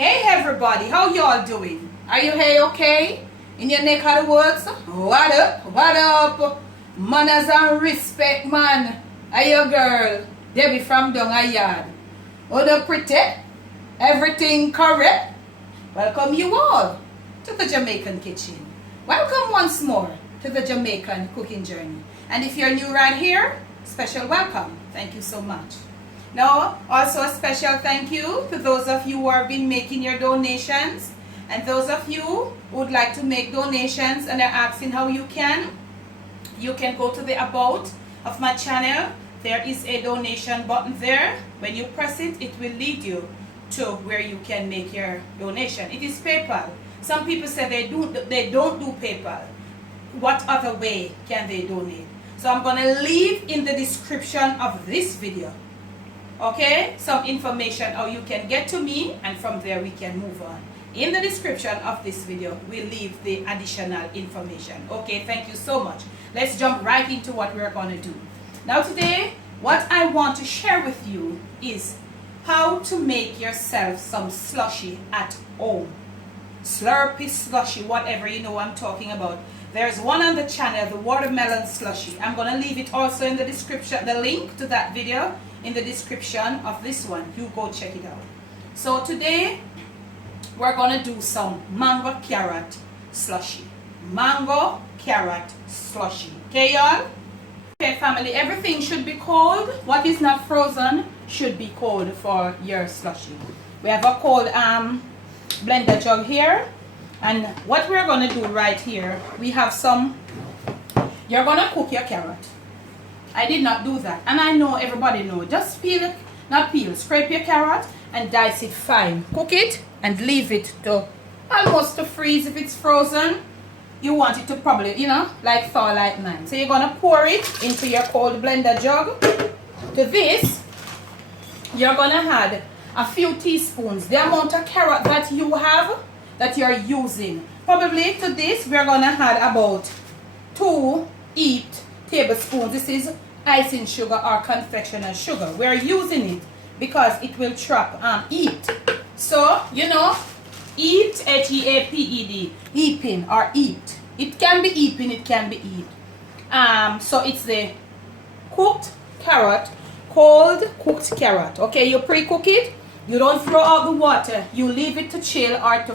Hey everybody, how y'all doing? Are you hey okay? In your neck of the woods? What up? What up? Manners and respect, man. Are you girl? Debbie from down a yard. Oh, the pretty? Everything correct? Welcome you all to the Jamaican kitchen. Welcome once more to the Jamaican cooking journey. And if you're new right here, special welcome. Thank you so much. Now, also a special thank you to those of you who have been making your donations, and those of you who would like to make donations and are asking how you can go to the about of my channel. There is a donation button there. When you press it, it will lead you to where you can make your donation. It is PayPal. Some people say they don't do PayPal. What other way can they donate? So I'm going to leave in the description of this video, okay, some information how you can get to me, and from there we can move on. In the description of this video, we'll leave the additional information. Okay, thank you so much. Let's jump right into what we're going to do. Now today, what I want to share with you is how to make yourself some slushy at home. Slurpy, slushy, whatever, you know what I'm talking about. There's one on the channel, the watermelon slushy. I'm going to leave it also in the description, the link to that video in the description of this one. You go check it out. So today we're going to do some mango carrot slushy. Mango carrot slushy. Okay, y'all? Okay, family, everything should be cold. What is not frozen should be cold for your slushy. We have a cold blender jug here. And what we're going to do right here, we have some, you're going to cook your carrot. I did not do that, and I know everybody know. Just peel it, not peel, scrape your carrot and dice it fine. Cook it and leave it to almost to freeze. If it's frozen, you want it to probably, you know, like thaw like mine. So you're going to pour it into your cold blender jug. To this, you're going to add a few teaspoons, the amount of carrot that you have, that you're using. Probably to this, we're going to add about 2 tablespoons. This is icing sugar or confectioner sugar. We're using it because it will trap heat. So, you know, heat, H-E-A-P-E-D, heaping or heat. It can be heaping, it can be heat. So it's the cooked carrot, cold cooked carrot. Okay, you pre-cook it. You don't throw out the water. You leave it to chill or to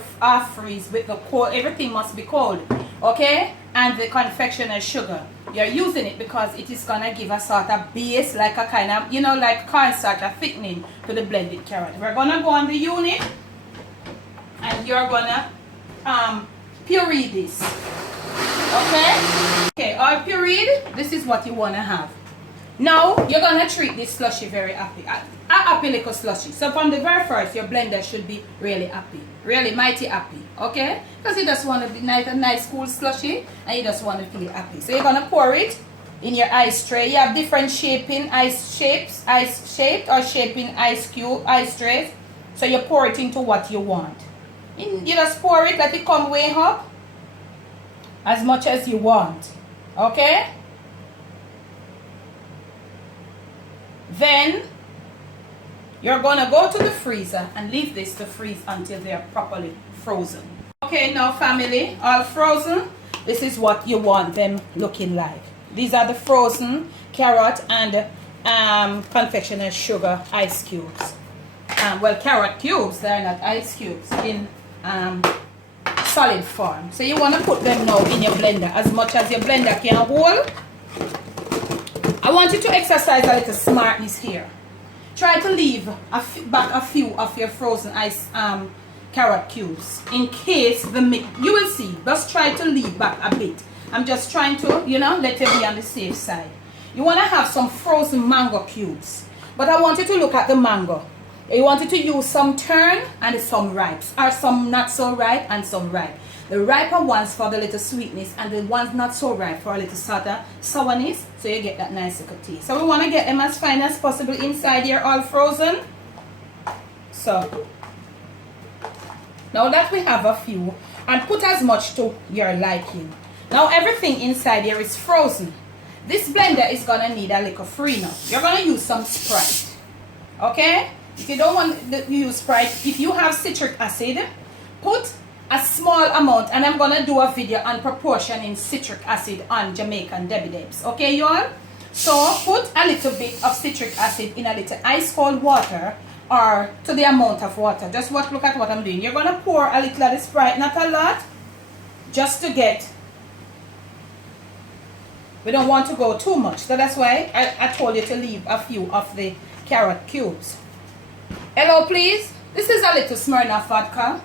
freeze with the cold. Everything must be cold. Okay? And the confectioner sugar. You're using it because it is going to give a sort of base, like a kind of, you know, like cornstarch, a thickening to the blended carrot. We're going to go on the unit. And you're going to puree this. Okay? Okay, all pureed. This is what you want to have. Now, you're going to treat this slushy very happy. A happy little slushy. So from the very first, your blender should be really happy. Really mighty happy. Okay? Because you just want to be nice, a nice cool slushy. And you just want to feel happy. So you're going to pour it in your ice tray. You have different shaping ice shapes. Ice shaped or shaping ice cube, ice trays. So you pour it into what you want. You just pour it, let it come way up. As much as you want. Okay? Then you're going to go to the freezer and leave this to freeze until they're properly frozen. Okay, now family, all frozen. This is what you want them looking like. These are the frozen carrot and confectioner sugar ice cubes. Well, carrot cubes, they're not ice cubes, in solid form. So you want to put them now in your blender as much as your blender can hold. I want you to exercise a little smartness here. Try to leave back a few of your frozen ice carrot cubes in case the mix. You will see. Just try to leave back a bit. I'm just trying to, you know, let it be on the safe side. You want to have some frozen mango cubes, but I want you to look at the mango. You want you to use some turn and some ripes, or some not so ripe and some ripe. The riper ones for the little sweetness, and the ones not so ripe for a little sort of sourness, so you get that nice little taste. So we want to get them as fine as possible inside here, all frozen. So now that we have a few, and put as much to your liking. Now everything inside here is frozen. This blender is going to need a little freener. You're going to use some Sprite. Okay? If you don't want to use Sprite, if you have citric acid, put a small amount, and I'm gonna do a video on proportion in citric acid on Jamaican Debbie Debs. Okay, y'all? So put a little bit of citric acid in a little ice cold water, or to the amount of water. Just look at what I'm doing. You're gonna pour a little of the Sprite, not a lot, just to get. We don't want to go too much, so that's why I told you to leave a few of the carrot cubes. Hello, please. This is a little Smirnoff vodka.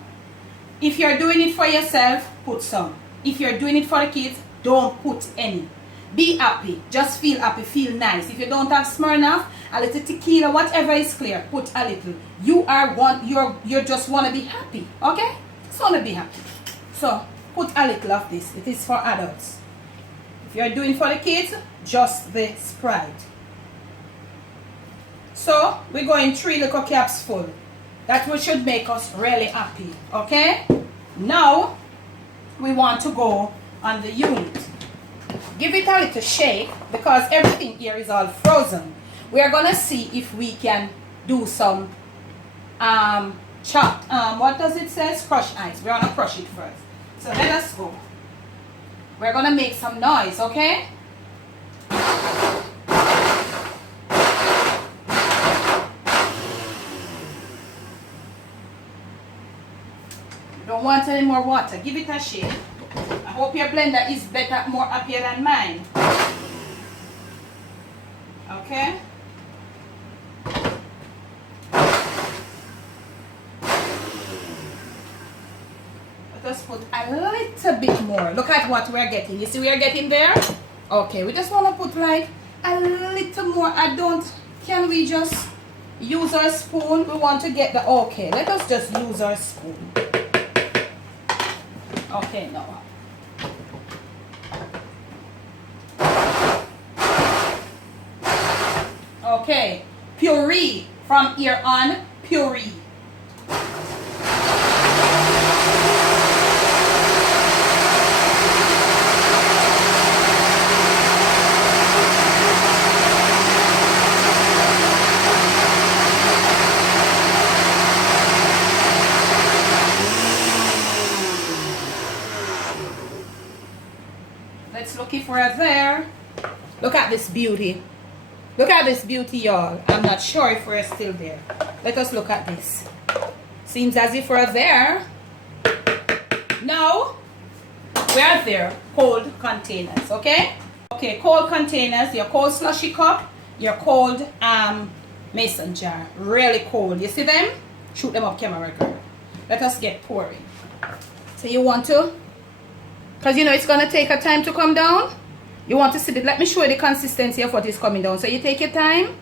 If you're doing it for yourself, put some. If you're doing it for the kids, don't put any. Be happy. Just feel happy. Feel nice. If you don't have Smirnoff, a little tequila, whatever is clear, put a little. You just want to be happy. Okay? Just want to be happy. So put a little of this. It is for adults. If you're doing for the kids, just the Sprite. So we're going 3 little caps full. That should make us really happy. Okay? Now we want to go on the unit. Give it a little shake because everything here is all frozen. We are gonna see if we can do some chopped. What does it say? Crushed ice. We're gonna crush it first. So let us go. We're gonna make some noise, okay? Don't want any more water. Give it a shake. I hope your blender is better, more happier than mine. Okay? Let us put a little bit more. Look at what we're getting. You see we are getting there? Okay, we just want to put like a little more. Can we just use our spoon? We want to get the, okay, let us just use our spoon. Okay, no. Okay, puree. From here on, puree. Let's look if we're there. Look at this beauty. Look at this beauty, y'all. I'm not sure if we're still there. Let us look at this. Seems as if we're there. Now, we're there. Cold containers, okay? Okay, cold containers. Your cold slushy cup. Your cold mason jar. Really cold. You see them? Shoot them up, camera girl. Let us get pouring. So you want to? Because you know it's going to take a time to come down. You want to see it. Let me show you the consistency of what is coming down. So you take your time.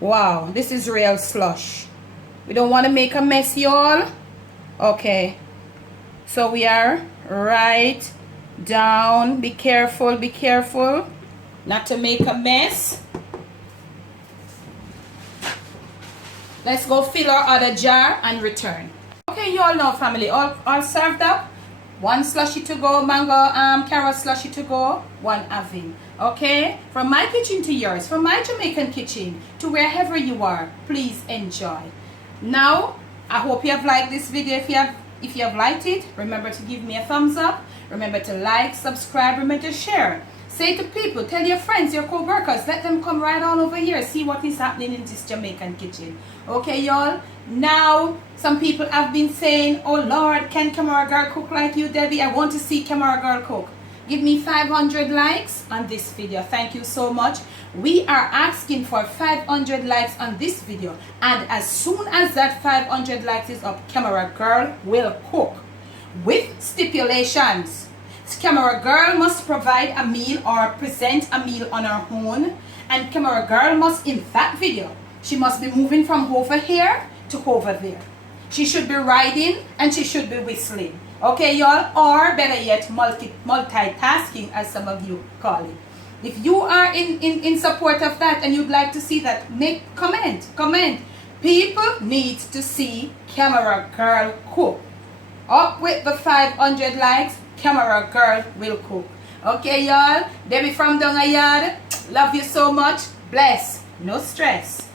Wow, this is real slush. We don't want to make a mess, y'all. Okay. So we are right down. Be careful, be careful. Not to make a mess. Let's go fill our other jar and return. Okay, y'all know, family. All served up. 1 slushy to go, mango carrot slushy to go, 1 oven. Okay, from my kitchen to yours, from my Jamaican kitchen to wherever you are, please enjoy. Now I hope you have liked this video. If you have liked it, remember to give me a thumbs up. Remember to like, subscribe, remember to share. Say to people, tell your friends, your co-workers, let them come right on over here, see what is happening in this Jamaican kitchen. Okay, y'all? Now, some people have been saying, oh Lord, can Camera Girl cook like you, Debbie? I want to see Camera Girl cook. Give me 500 likes on this video. Thank you so much. We are asking for 500 likes on this video. And as soon as that 500 likes is up, Camera Girl will cook. With stipulations. Camera Girl must provide a meal or present a meal on her own. And Camera Girl must, in that video, she must be moving from over here to over there. She should be riding and she should be whistling. Okay, y'all? Or better yet, multitasking, as some of you call it. If you are in support of that and you'd like to see that, make comment. People need to see Camera Girl cook. Up with the 500 likes, Camera Girl will cook. Okay, y'all? Debbie from Donga Yard. Love you so much. Bless. No stress.